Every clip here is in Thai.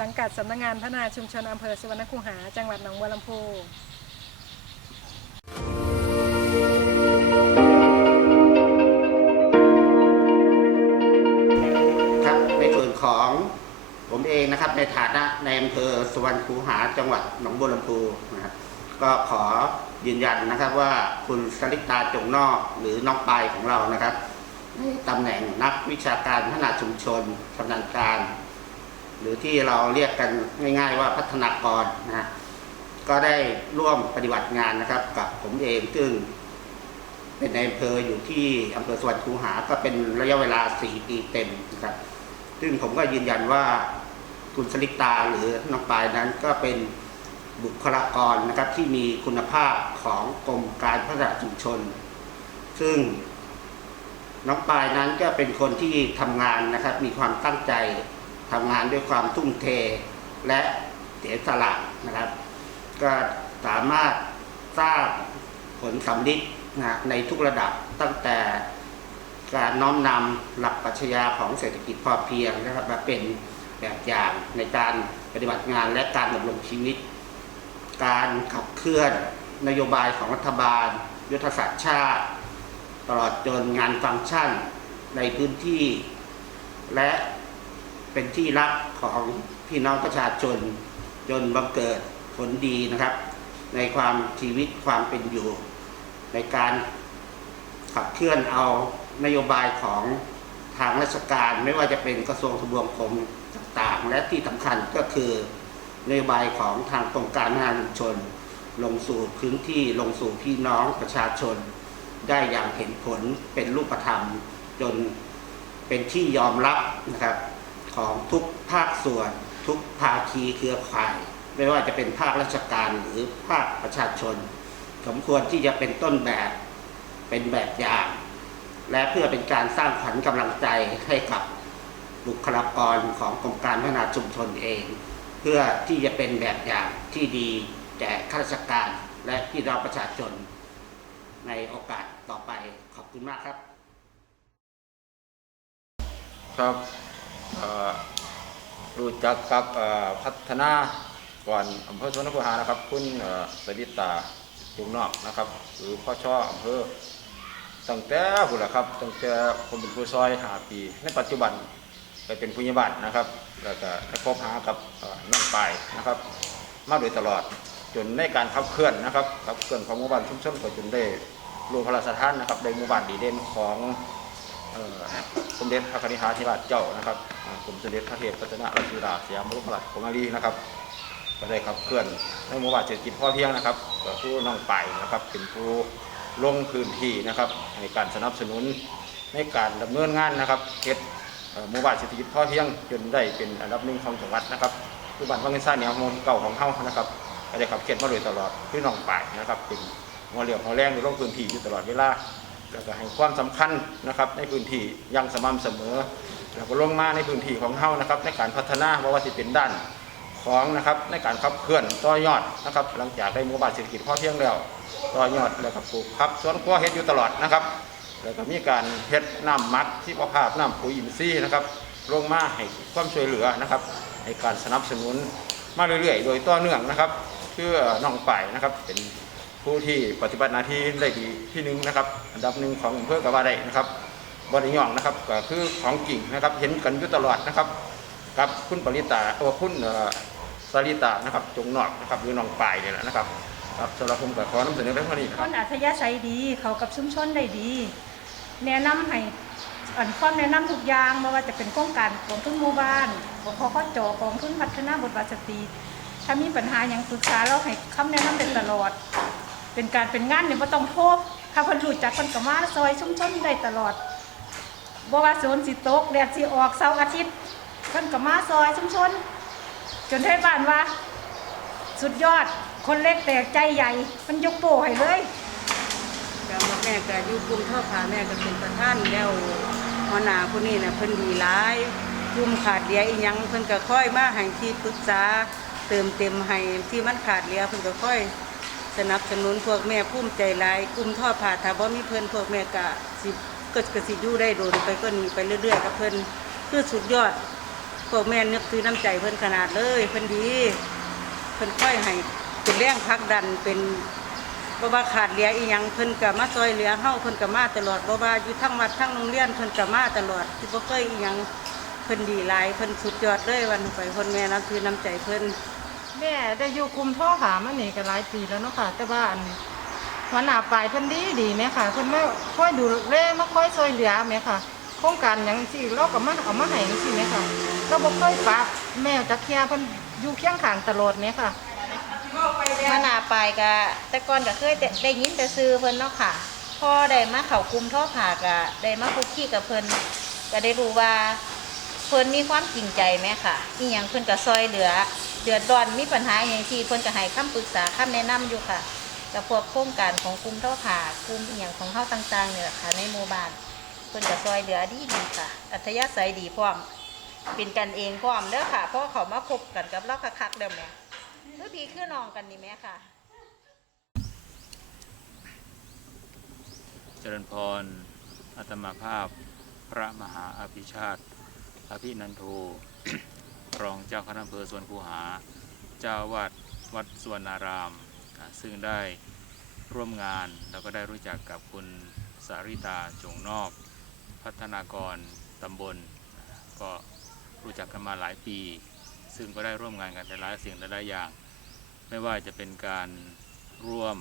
สังกัดสำนักงานพัฒนาชุมชนอำเภอสุวรรณคูหา จังหวัดหนองบัวลำพูครับในส่วนของผมเองนะครับในฐานะในอำเภอสุวรรณคูหาจังหวัดหนองบัวลำพูนะครับก็ขอยืนยันนะครับว่าคุณสลิตาจงนอกหรือน้องปายของเรานะครับในตำแหน่งนักวิชาการพัฒนาชุมชนชำนาญการ หรือที่เราเรียกกันง่าย ๆ ว่าพัฒนากรนะก็ได้ร่วมปฏิบัติงานนะครับ กับผมเองซึ่งเป็นในอำเภออยู่ที่อำเภอสวรรคูหา ก็เป็นระยะเวลา 4 ปีเต็มนะครับ ซึ่งผมก็ยืนยันว่าคุณสลิตาหรือน้องปายนั้นก็เป็นบุคลากรนะครับที่มีคุณภาพของกรมการพัฒนาชุมชน ซึ่งน้องปายนั้นก็เป็นคนที่ทำงานนะครับ มีความตั้งใจ ทำงานด้วยความทุ่มเทและเสียสละนะครับ ก็สามารถสร้างผลสำลิดนะในทุกระดับตั้งแต่การน้อมนำหลักปรัชญาของเศรษฐกิจพอเพียงนะครับมาเป็นแบบอย่างในการปฏิบัติงานและการดำรงชีวิต การขับเคลื่อนนโยบายของรัฐบาล ยุทธศาสตร์ชาติ ตลอดจนงานฟังก์ชันในพื้นที่ และ เป็นที่รักของพี่น้องประชาชน จนบังเกิดผลดีนะครับ ในความชีวิตความเป็นอยู่ ในการขับเคลื่อนเอานโยบายของทางราชการไม่ว่าจะเป็นกระทรวงทบวงกรมต่างๆ และที่สำคัญก็คือนโยบายของทางกรมการพัฒนาชุมชน ลงสู่พื้นที่ลงสู่พี่น้องประชาชน ได้อย่างเห็นผลเป็นรูปธรรม จนเป็นที่ยอมรับนะครับ ของทุกภาคส่วน ทุกภาคีเครือข่าย ไม่ว่าจะเป็นภาคราชการหรือภาคประชาชน สมควรที่จะเป็นต้นแบบเป็นแบบอย่าง และเพื่อเป็นการสร้างขวัญกำลังใจให้กับบุคลากรของกรมการพัฒนาชุมชนเอง เพื่อที่จะเป็นแบบอย่างที่ดีแก่ข้าราชการและพี่น้องประชาชน ในโอกาสต่อไปขอบคุณมากครับ ครับ รู้จักกับพัฒนาก่อนอำเภอสวนกุหานะครับ คุณสริตาจุงนอกนะครับหรือพ่อช่ออำเภอตั้งแต่พุ่นละครับตั้งแต่ผมเป็นผู้ซอยหาปี ในปัจจุบันไปเป็นผู้ใหญ่บ้านนะครับ แล้วก็ได้พบหากับน้องปายนะครับ มาโดยตลอดจนในการขับเคลื่อนนะครับขับเคลื่อนของหมู่บ้านชุมชนก็จนได้รู้พระราชทานนะครับได้หมู่บ้านดีเด่นของ สมเด็จพระคณิษฐาธิราชเจ้านะครับกรมสมเด็จพระเทพรัตนราชสุดาสยามบรมราชกุมารีนะครับก็ได้ขับเคลื่อนในหมู่บ้านเศรษฐกิจพ่อเพียงนะครับผู้น้องไปนะครับเป็นผู้ลงพื้นที่นะครับในการสนับสนุนในการดำเนินงานนะครับเฮ็ดหมู่บ้านเศรษฐกิจพ่อเพียงจนได้เป็นอันดับหนึ่งของจังหวัดนะครับผู้บ้านวังเงินซ่าเหนียวโมเก่าของเฮานะครับก็ได้ขับเคลื่อนมาโดยตลอดพี่น้องไปนะครับเป็นหัวเรือหัวแรงในลงพื้นที่อยู่ตลอดเวลา แล้วก็ให้ความสำคัญนะครับในพื้นที่อยังสม่ำเสมอ แล้วก็ลงมาในพื้นที่ของเฮานะครับ ในการพัฒนาบ่ว่าจะเป็นด้านของนะครับในการขับเคลื่อนต่อยอดนะครับ หลังจากได้หมู่บ้านเศรษฐกิจพอเพียงแล้วต่อยอดแล้วก็ปลูกผักสวนครัวเฮ็ดอยู่ตลอดนะครับ แล้วก็มีการเฮ็ดน้ำมักที่ประภาพน้ำปุ๋ยอินทรีย์นะครับลงมาให้ความช่วยเหลือนะครับในการสนับสนุนมาเรื่อยๆ โดยต่อเนื่องนะครับ เพื่อน้องป่ายนะครับเป็น ผู้ที่ปฏิบัติหน้าที่ได้ดีที่หนึ่งนะครับ อันดับหนึ่งของอำเภอกะว่าได้นะครับบริยองนะครับก็คือของจริงนะครับ เห็นกันอยู่ตลอดนะครับกับคุณปริตาโอ้คุณสาริตานะครับ จงนอกนะครับหรือน้องปายเนี่ยแหละนะครับครับสำหรับผมก็ขอนำเสนอเรื่องนี้นะคครับนอัธยาศัยดีเขากับชุมชนได้ดี แนะนำให้อันความแนะนำทุกอย่างไม่ว่าจะเป็นโครงการของทุนหมู่บ้านของพคจของทุนพัฒนาบทบาทสตรีถ้ามีปัญหาอย่างปรึกษาเราให้คำแนะนำเป็นตลอด เป็นการเป็นงานเนี่ยไม่ต้องโทษถ้าเพิ่นรู้จักเพิ่นก็มาซอยชุมชนได้ตลอดบ่ว่าสวนสิตกแดดสิออกเสาร์อาทิตย์เพิ่นก็มาซอยชุมชน จนให้บ้านว่า สุดยอดคนเล็กแต่ใจใหญ่มันยกโป้ให้เลยก็มาแม่ก็อยู่กลุ่มท่อผาแม่ก็เป็นประธานแล้วหัวหน้าผู้นี้น่ะเพิ่นดีหลายกลุ่มขาดเหลืออีหยังเพิ่นก็ค่อยมาให้ที่ปรึกษาเติมเต็มให้ที่มันขาดเหลือเพิ่นก็ค่อย สนับสนุนพวกแม่ภูมิใจหลายกลุ่มท่อผ่าถาบ่มีเพิ่นพวกแม่ก็สิก็ก็สิอยู่ได้โดนไปก็หนีไปเรื่อยๆกับเพิ่นคือสุดยอดพวกแม่นึกถือน้ำใจเพิ่นขนาดเลยเพิ่นดีเพิ่นค่อยให้เป็นแรงผลักดันเป็นบ่ว่าขาดเหลืออีหยังเพิ่นก็มาซอยเหลือเฮาเพิ่นก็มาตลอดบ่ว่าอยู่ทั้งวัดทั้งโรงเรียนเพิ่นก็มาตลอดที่บ่เคยอีหยังเพิ่นดีหลายเพิ่นสุดยอดเลยวันไปเพิ่นแม่นับถือน้ำใจเพิ่น แม่ได้อยู่กลุ่มท่อผามานี่ก็หลายปีแล้วเนาะค่ะ แต่ว่าอันหัวหน้าปลายเพิ่นดีดีแม่ค่ะเพิ่นมาค่อยดูแลมาค่อยช่วยเหลือแม่ค่ะโครงการหยังสิเราก็มาเอามาให้จังซี่แม่ค่ะเราบ่เคยปะแม่จักเที่ยเพิ่นอยู่เคียงข้างตลอดแม่ค่ะมาหนาปลายก็แต่ก่อนก็เคยได้ได้ยินแต่ซื้อเพิ่นเนาะค่ะพอได้มาเข้ากลุ่มท่อผาก็ได้มาคุกคีกับเพิ่นก็ได้รู้ว่าเพิ่นมีความจริงใจไหมค่ะอีหยังเพิ่นก็ซอยเหลือ เดือดร้อนมีปัญหาอย่างที่เพิ่นก็ให้คำปรึกษาคำแนะนำอยู่ค่ะกับพวกโครงการของกลุ่มท่อผ่ากลุ่มอีหยังของเฮาต่างๆเนี่ยค่ะในหมู่บ้านเพิ่นก็ซอยเหลือดีดีค่ะ อัธยาศัยดีพร้อมเป็นกันเองพร้อมเด้อค่ะเพราะเขามาคบกันกับเราคักๆเด้อแม่คือพี่คือนองกันนี่แหม่ค่ะ เจริญพรอาตมาภาพ พระมหาอภิชาติ อภินันโท รองเจ้าคณะอำเภอสวนคูหา เจ้าวาดวัดสวนนาราม ซึ่งได้ร่วมงานแล้วก็ได้รู้จักกับคุณสาริตาจงนอก พัฒนากรตำบล ก็รู้จักกันมาหลายปี ซึ่งก็ได้ร่วมงานกันในหลายสิ่งหลายอย่าง ไม่ว่าจะเป็นการร่วม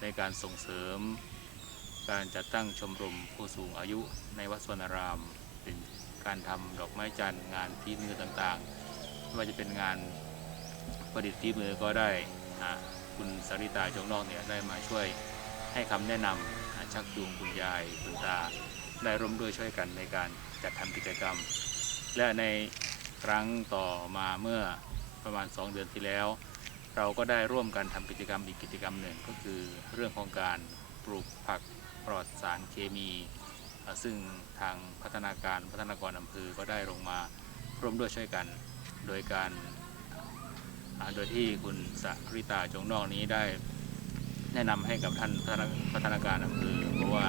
ในการส่งเสริม การจัดตั้งชมรมผู้สูงอายุในวัดสวนารามเป็น การทำดอกไม้จันทร์งานฝีมือต่างๆไม่ว่าจะเป็นงานประดิษฐ์ฝีมือก็ได้คุณสริตาจงนอกเนี่ยได้มาช่วยให้คำแนะนำอ่าชักจูงคุณยายคุณตาได้ร่วมด้วยช่วยกันในการจัดทำกิจกรรม และในครั้งต่อมาเมื่อประมาณ 2 เดือนที่แล้ว เราก็ได้ร่วมกันทำกิจกรรมอีกกิจกรรมหนึ่งก็คือเรื่องของการปลูกผักปลอดสารเคมี ซึ่งทางพัฒนาการพัฒนากรอำเภอก็ได้ลงมาร่วมด้วยช่วยกัน โดยการโดยที่คุณสริตาจงนอกนี้ได้แนะนำให้กับท่านพัฒนาการอำเภอเพราะว่า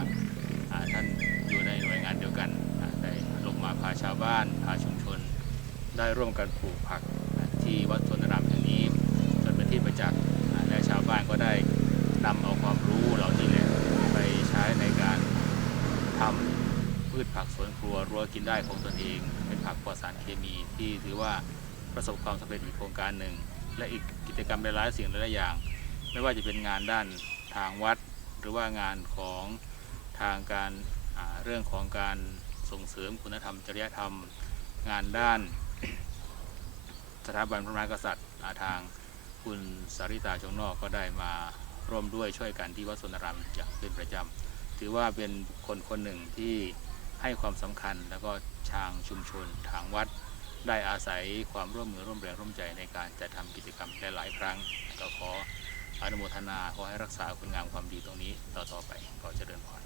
ท่านอยู่ในหน่วยงานเดียวกันได้ลงมาพาชาวบ้านพาชุมชน ได้ร่วมกันปลูกผักที่วัดสวนรามแห่งนี้จนเป็นที่ประจักษ์และชาวบ้านก็ได้นำเอาความรู้เหล่านี้แหละไปใช้ในการทำ พืชผักสวนครัวรั้วกินได้ของตนเอง เป็นผักปลอดสารเคมีที่ถือว่าประสบความสำเร็จอีกโครงการหนึ่ง และอีกกิจกรรมหลายๆสิ่งหลายๆอย่าง ไม่ว่าจะเป็นงานด้านทางวัด หรือว่างานของทางการาเรื่องของการส่งเสริมคุณธรรมจริยธรรม งานด้าน สถาบันพระมหากษัตริย์อาทางคุณสาริตาจงนอกก็ได้มาร่วมด้วยช่วยกันที่วัดสวนารามอย่างเป็นประจำ ถือว่าเป็นคนคนหนึ่งที่ ให้ความสำคัญ แล้วก็ทางชุมชนทางวัด ได้อาศัยความร่วมมือร่วมแรงร่วมใจในการจัดทำกิจกรรมได้หลายครั้ง ก็ขออนุโมทนาขอให้รักษาคุณงามความดีตรงนี้ต่อๆไปขอเจริญพร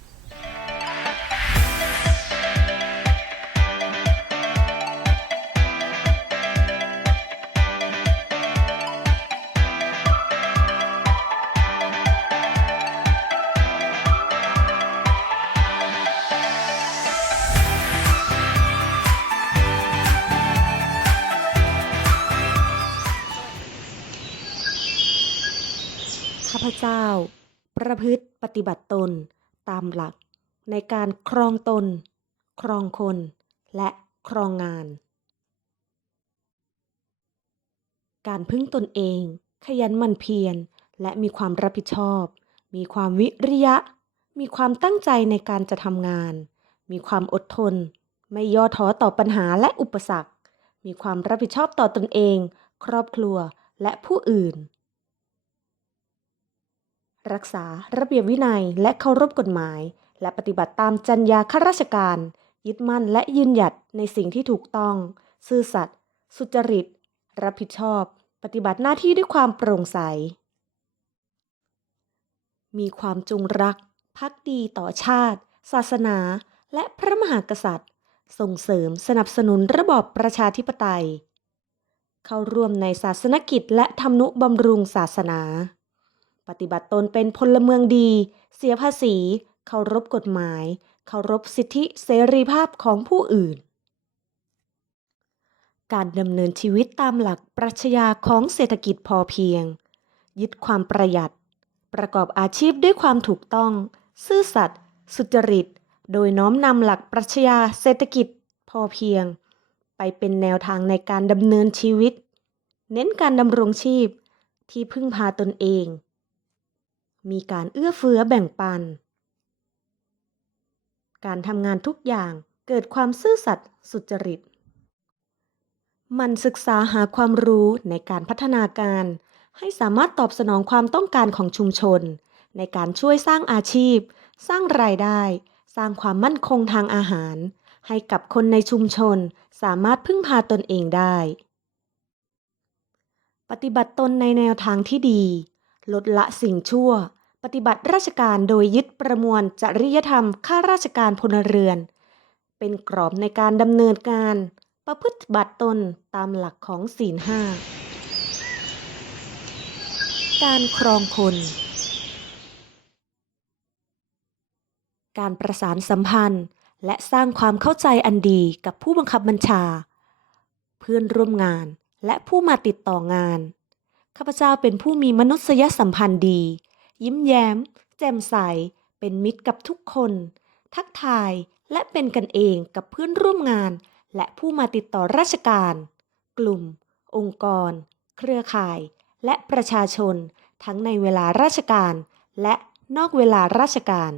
ข้าพเจ้า ประพฤติปฏิบัติตนตามหลัก ในการครองตน ครองคน และครองงาน การพึ่งตนเอง ขยันหมั่นเพียร และมีความรับผิดชอบ มีความวิริยะ มีความตั้งใจในการจะทำงาน มีความอดทน ไม่ย่อท้อต่อปัญหาและอุปสรรค มีความรับผิดชอบต่อตนเอง ครอบครัวและผู้อื่น รักษาระเบียบวินัยและเคารพกฎหมาย และปฏิบัติตามจรรยาข้าราชการ ยึดมั่นและยืนหยัดในสิ่งที่ถูกต้อง ซื่อสัตย์สุจริต รับผิดชอบ ปฏิบัติหน้าที่ด้วยความโปร่งใส มีความจงรัก ภักดีต่อชาติ ศาสนา และพระมหากษัตริย์ ส่งเสริมสนับสนุนระบอบประชาธิปไตย เข้าร่วมในศาสนกิจและทำนุบำรุงศาสนา ปฏิบัติตนเป็นพลเมืองดี เสียภาษี เคารพกฎหมาย เคารพสิทธิเสรีภาพของผู้อื่น การดำเนินชีวิตตามหลักปรัชญาของเศรษฐกิจพอเพียง ยึดความประหยัด ประกอบอาชีพด้วยความถูกต้อง ซื่อสัตย์สุจริต โดยน้อมนำหลักปรัชญาเศรษฐกิจพอเพียง ไปเป็นแนวทางในการดำเนินชีวิต เน้นการดำรงชีพที่พึ่งพาตนเอง มีการเอื้อเฟื้อแบ่งปัน การทำงานทุกอย่างเกิดความซื่อสัตย์สุจริต มันศึกษาหาความรู้ในการพัฒนาการ ให้สามารถตอบสนองความต้องการของชุมชน ในการช่วยสร้างอาชีพ สร้างรายได้ สร้างความมั่นคงทางอาหาร ให้กับคนในชุมชนสามารถพึ่งพาตนเองได้ ปฏิบัติตนในแนวทางที่ดี ลดละสิ่งชั่ว ปฏิบัติราชการโดยยึดประมวลจริยธรรมข้าราชการพลเรือน เป็นกรอบในการดำเนินการ ประพฤติบัติตนตามหลักของศีลห้าการครองคน การประสานสัมพันธ์และสร้างความเข้าใจอันดีกับผู้บังคับบัญชา เพื่อนร่วมงานและผู้มาติดต่องาน ข้าพเจ้าเป็นผู้มีมนุษยสัมพันธ์ดี ยิ้มแย้ม แจ่มใส เป็นมิตรกับทุกคน ทักทายและเป็นกันเองกับเพื่อนร่วมงาน และผู้มาติดต่อราชการ กลุ่ม องค์กร เครือข่าย และประชาชน ทั้งในเวลาราชการ และนอกเวลาราชการ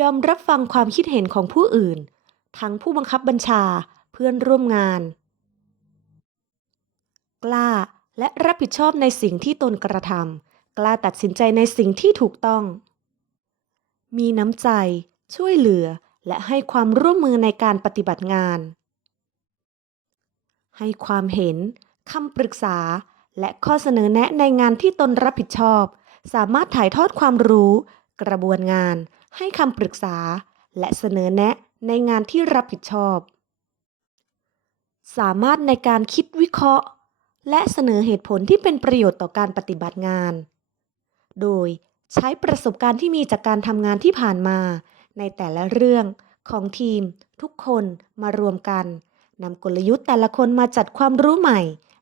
ยอมรับฟังความคิดเห็นของผู้อื่น ทั้งผู้บังคับบัญชา เพื่อนร่วมงาน กล้าและรับผิดชอบในสิ่งที่ตนกระทำกล้าตัดสินใจในสิ่งที่ถูกต้อง มีน้ำใจ ช่วยเหลือ และให้ความร่วมมือในการปฏิบัติงาน ให้ความเห็นคำปรึกษา และข้อเสนอแนะในงานที่ตนรับผิดชอบ สามารถถ่ายทอดความรู้ กระบวนงาน ให้คำปรึกษา และเสนอแนะในงานที่รับผิดชอบ สามารถในการคิดวิเคราะห์ และเสนอเหตุผลที่เป็นประโยชน์ต่อการปฏิบัติงาน โดยใช้ประสบการณ์ที่มีจากการทำงานที่ผ่านมา ในแต่ละเรื่องของทีม ทุกคนมารวมกันนำกลยุทธ์แต่ละคนมาจัดความรู้ใหม่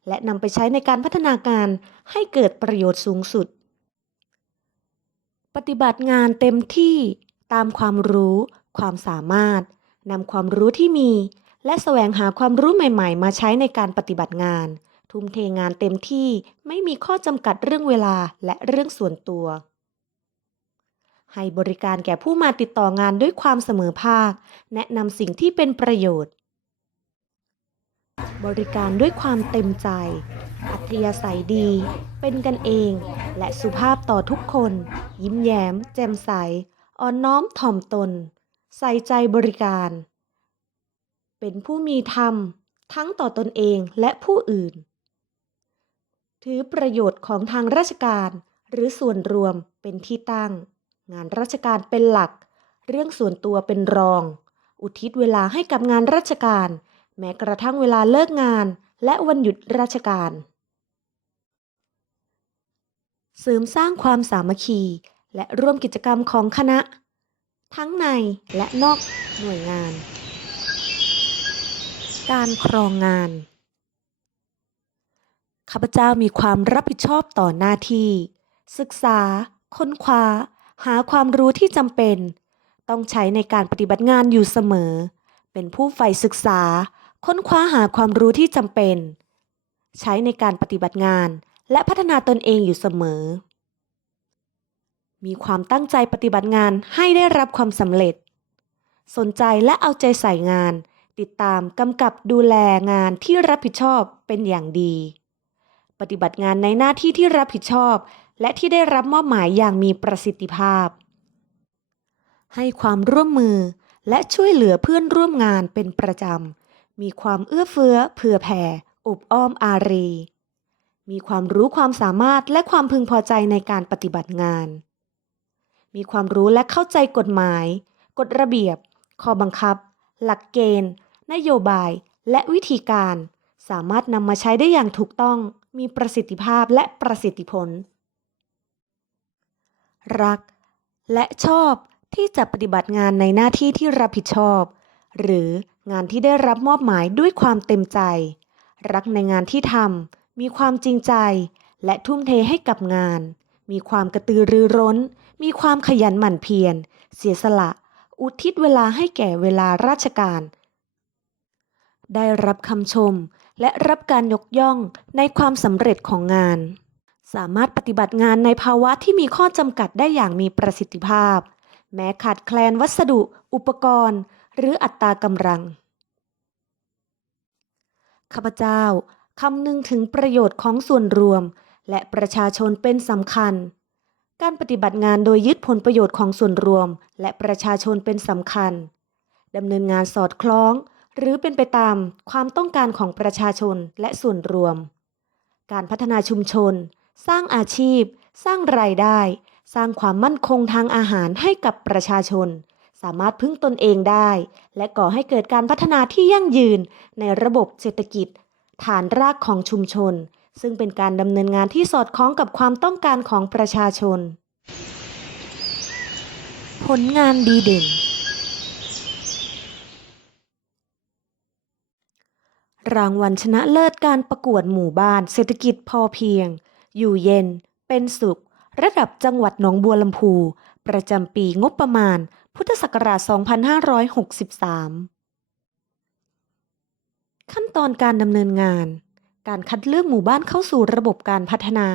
และนำไปใช้ในการพัฒนาการให้เกิดประโยชน์สูงสุด ปฏิบัติงานเต็มที่ตามความรู้ ความสามารถนำความรู้ที่มี และแสวงหาความรู้ใหม่ ๆ มาใช้ในการปฏิบัติงาน ทุ่มเทงานเต็มที่ไม่มีข้อจำกัดเรื่องเวลาและเรื่องส่วนตัว ให้บริการแก่ผู้มาติดต่องานด้วยความเสมอภาค แนะนำสิ่งที่เป็นประโยชน์ บริการด้วยความเต็มใจ อัธยาศัยดี เป็นกันเอง และสุภาพต่อทุกคน ยิ้มแย้ม แจ่มใส อ่อนน้อมถ่อมตน ใส่ใจบริการ เป็นผู้มีธรรมทั้งต่อตนเองและผู้อื่น ถือประโยชน์ของทางราชการ หรือส่วนรวมเป็นที่ตั้ง งานราชการเป็นหลัก เรื่องส่วนตัวเป็นรอง อุทิศเวลาให้กับงานราชการ แม้กระทั่งเวลาเลิกงาน และวันหยุดราชการ เสริมสร้างความสามัคคี และร่วมกิจกรรมของคณะ ทั้งในและนอกหน่วยงาน การครองงาน ข้าพเจ้ามีความรับผิดชอบต่อหน้าที่ ศึกษา ค้นคว้า หาความรู้ที่จำเป็น ต้องใช้ในการปฏิบัติงานอยู่เสมอ เป็นผู้ใฝ่ศึกษา ค้นคว้าหาความรู้ที่จำเป็น ใช้ในการปฏิบัติงานและพัฒนาตนเองอยู่เสมอ มีความตั้งใจปฏิบัติงานให้ได้รับความสำเร็จ สนใจและเอาใจใส่งาน ติดตามกำกับดูแลงานที่รับผิดชอบเป็นอย่างดี ปฏิบัติงานในหน้าที่ที่รับผิดชอบ และที่ได้รับมอบหมายอย่างมีประสิทธิภาพ ให้ความร่วมมือและช่วยเหลือเพื่อนร่วมงานเป็นประจำ มีความเอื้อเฟื้อเผื่อแผ่อบอ้อมอารี มีความรู้ความสามารถและความพึงพอใจในการปฏิบัติงาน มีความรู้และเข้าใจกฎหมาย กฎระเบียบ ข้อบังคับ หลักเกณฑ์ นโยบาย และวิธีการ สามารถนำมาใช้ได้อย่างถูกต้อง มีประสิทธิภาพและประสิทธิผล รัก และชอบที่จะปฏิบัติงานในหน้าที่ที่รับผิดชอบ หรืองานที่ได้รับมอบหมายด้วยความเต็มใจ รักในงานที่ทำมีความจริงใจ และทุ่มเทให้กับงาน มีความกระตือรือร้น มีความขยันหมั่นเพียร เสียสละ อุทิศเวลาให้แก่เวลาราชการ ได้รับคำชม และรับการยกย่องในความสำเร็จของงาน สามารถปฏิบัติงานในภาวะที่มีข้อจำกัดได้อย่างมีประสิทธิภาพ แม้ขาดแคลนวัสดุ อุปกรณ์ หรืออัตรากำลัง ข้าพเจ้าคำนึงถึงประโยชน์ของส่วนรวม และประชาชนเป็นสำคัญ การปฏิบัติงานโดยยึดผลประโยชน์ของส่วนรวม และประชาชนเป็นสำคัญดำเนินงานสอดคล้อง หรือเป็นไปตามความต้องการของประชาชนและส่วนรวม การพัฒนาชุมชน สร้างอาชีพ สร้างรายได้ สร้างความมั่นคงทางอาหารให้กับประชาชน สามารถพึ่งตนเองได้ และก่อให้เกิดการพัฒนาที่ยั่งยืนในระบบเศรษฐกิจ ฐานรากของชุมชน ซึ่งเป็นการดำเนินงานที่สอดคล้องกับความต้องการของประชาชน ผลงานดีเด่น รางวัลชนะเลิศการประกวดหมู่บ้านเศรษฐกิจพอเพียง อยู่เย็น เป็นสุข ระดับจังหวัดหนองบัวลำพู ประจำปีงบประมาณ พุทธศักราช 2563 ขั้นตอนการดำเนินงาน การคัดเลือกหมู่บ้านเข้าสู่ระบบการพัฒนา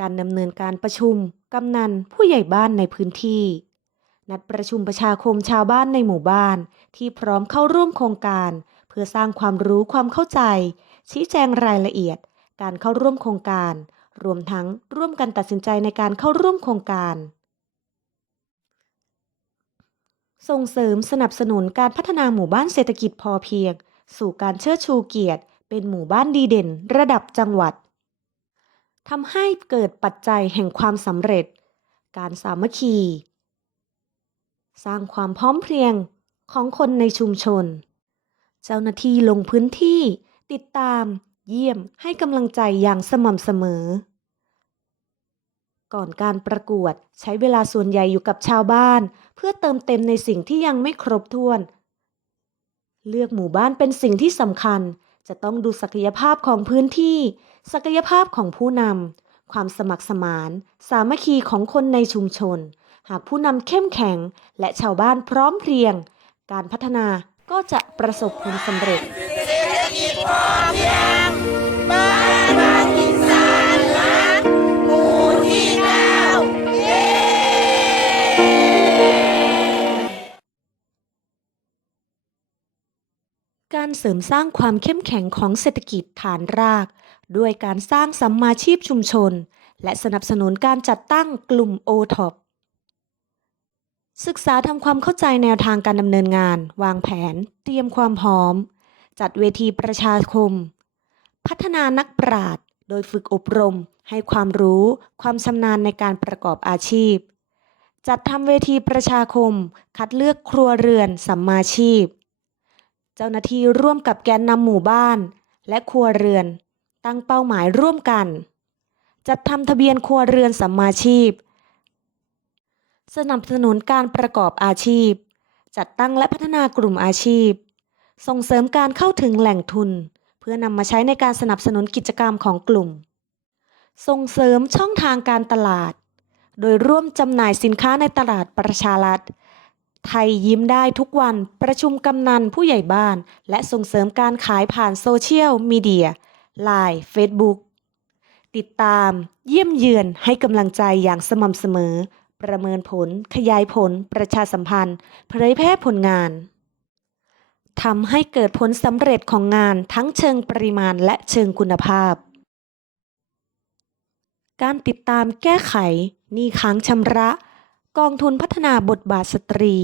การดำเนินการประชุม กำนัน ผู้ใหญ่บ้านในพื้นที่ นัดประชุมประชาคมชาวบ้านในหมู่บ้านที่พร้อมเข้าร่วมโครงการ เพื่อสร้างความรู้ความเข้าใจ ชี้แจงรายละเอียด การเข้าร่วมโครงการ รวมทั้งร่วมกันตัดสินใจในการเข้าร่วมโครงการ ส่งเสริมสนับสนุนการพัฒนาหมู่บ้านเศรษฐกิจพอเพียง สู่การเชิดชูเกียรติ เป็นหมู่บ้านดีเด่น ระดับจังหวัดทำให้เกิดปัจจัยแห่งความสำเร็จ การสามัคคี สร้างความพร้อมเพรียงของคนในชุมชน เจ้าหน้าที่ลงพื้นที่ ติดตาม เยี่ยมให้กำลังใจอย่างสม่ำเสมอ ก่อนการประกวดใช้เวลาส่วนใหญ่อยู่กับชาวบ้าน เพื่อเติมเต็มในสิ่งที่ยังไม่ครบถ้วน เลือกหมู่บ้านเป็นสิ่งที่สำคัญ จะต้องดูศักยภาพของพื้นที่ ศักยภาพของผู้นำความสมัครสมาน สามัคคีของคนในชุมชน หากผู้นำเข้มแข็ง และชาวบ้านพร้อมเพรียง การพัฒนา ก็จะประสบผลสำเร็จการเสริมสร้างความเข้มแข็งของเศรษฐกิจฐานราก ด้วยการสร้างสัมมาชีพชุมชน และสนับสนุนการจัดตั้งกลุ่มโอท็อป ศึกษาทำความเข้าใจแนวทางการดำเนินงาน วางแผน เตรียมความพร้อม จัดเวทีประชาคม พัฒนานักปราชญ์โดยฝึกอบรม ให้ความรู้ ความชำนาญในการประกอบอาชีพ จัดทำเวทีประชาคม คัดเลือกครัวเรือนสัมมาชีพ เจ้าหน้าที่ร่วมกับแกนนำหมู่บ้าน และครัวเรือน ตั้งเป้าหมายร่วมกัน จัดทำทะเบียนครัวเรือนสัมมาชีพ สนับสนุนการประกอบอาชีพ จัดตั้งและพัฒนากลุ่มอาชีพ ส่งเสริมการเข้าถึงแหล่งทุน เพื่อนำมาใช้ในการสนับสนุนกิจกรรมของกลุ่ม ส่งเสริมช่องทางการตลาด โดยร่วมจำหน่ายสินค้าในตลาดประชารัฐ ไทยยิ้มได้ทุกวันประชุมกำนันผู้ใหญ่บ้าน และส่งเสริมการขายผ่านโซเชียลมีเดีย Line Facebook ติดตามเยี่ยมเยือนให้กำลังใจอย่างสม่ำเสมอ ประเมินผล ขยายผล ประชาสัมพันธ์ เผยแพร่ผลงานทำให้เกิดผลสำเร็จของงานทั้งเชิงปริมาณและเชิงคุณภาพ การติดตามแก้ไขหนี้ค้างชำระ กองทุนพัฒนาบทบาทสตรี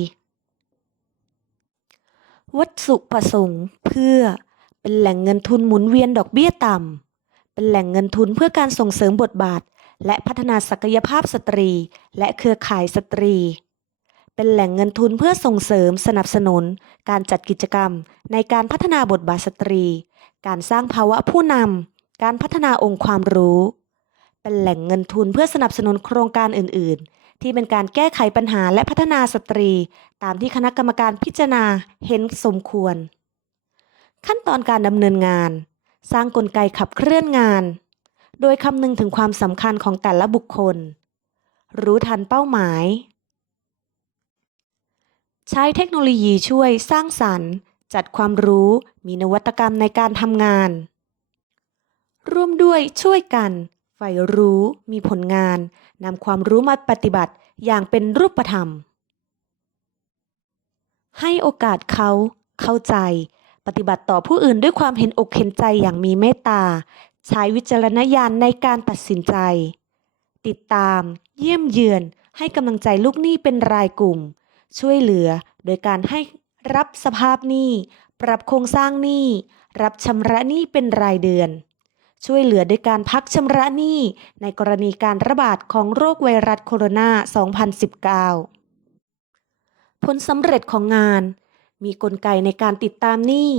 วัตถุประสงค์เพื่อเป็นแหล่งเงินทุนหมุนเวียนดอกเบี้ยต่ำ เป็นแหล่งเงินทุนเพื่อการส่งเสริมบทบาท และพัฒนาศักยภาพสตรี และเครือข่ายสตรี เป็นแหล่งเงินทุนเพื่อส่งเสริมสนับสนุน การจัดกิจกรรม ในการพัฒนาบทบาทสตรี การสร้างภาวะผู้นำการพัฒนาองค์ความรู้ เป็นแหล่งเงินทุนเพื่อสนับสนุนโครงการอื่น ๆ ที่เป็นการแก้ไขปัญหาและพัฒนาสตรี ตามที่คณะกรรมการพิจารณาเห็นสมควร ขั้นตอนการดำเนินงาน สร้างกลไกขับเคลื่อนงาน โดยคำนึงถึงความสำคัญของแต่ละบุคคล รู้ทันเป้าหมาย ใช้เทคโนโลยีช่วยสร้างสรรค์ จัดความรู้มีนวัตกรรมในการทำงาน ร่วมด้วยช่วยกันใฝ่รู้มีผลงานนำความรู้มาปฏิบัติอย่างเป็นรูปธรรม ให้โอกาสเขาเข้าใจ ปฏิบัติต่อผู้อื่นด้วยความเห็นอกเห็นใจอย่างมีเมตตา ใช้วิจารณญาณในการตัดสินใจ ติดตาม เยี่ยมเยือน ให้กำลังใจลูกหนี้เป็นรายกลุ่ม ช่วยเหลือโดยการให้รับสภาพหนี้ ปรับโครงสร้างหนี้ รับชำระหนี้เป็นรายเดือน ช่วยเหลือโดยการพักชำระหนี้ในกรณีการระบาดของโรคไวรัสโคโรนา 2019 ผลสำเร็จของงาน มีกลไกในการติดตามหนี้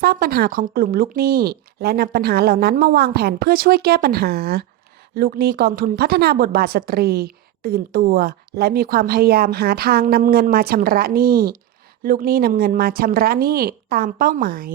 ทราบปัญหาของกลุ่มลูกหนี้ และนำปัญหาเหล่านั้นมาวางแผนเพื่อช่วยแก้ปัญหา ลูกหนี้กองทุนพัฒนาบทบาทสตรี ตื่นตัว และมีความพยายามหาทางนำเงินมาชำระหนี้ ลูกหนี้นำเงินมาชำระหนี้ตามเป้าหมาย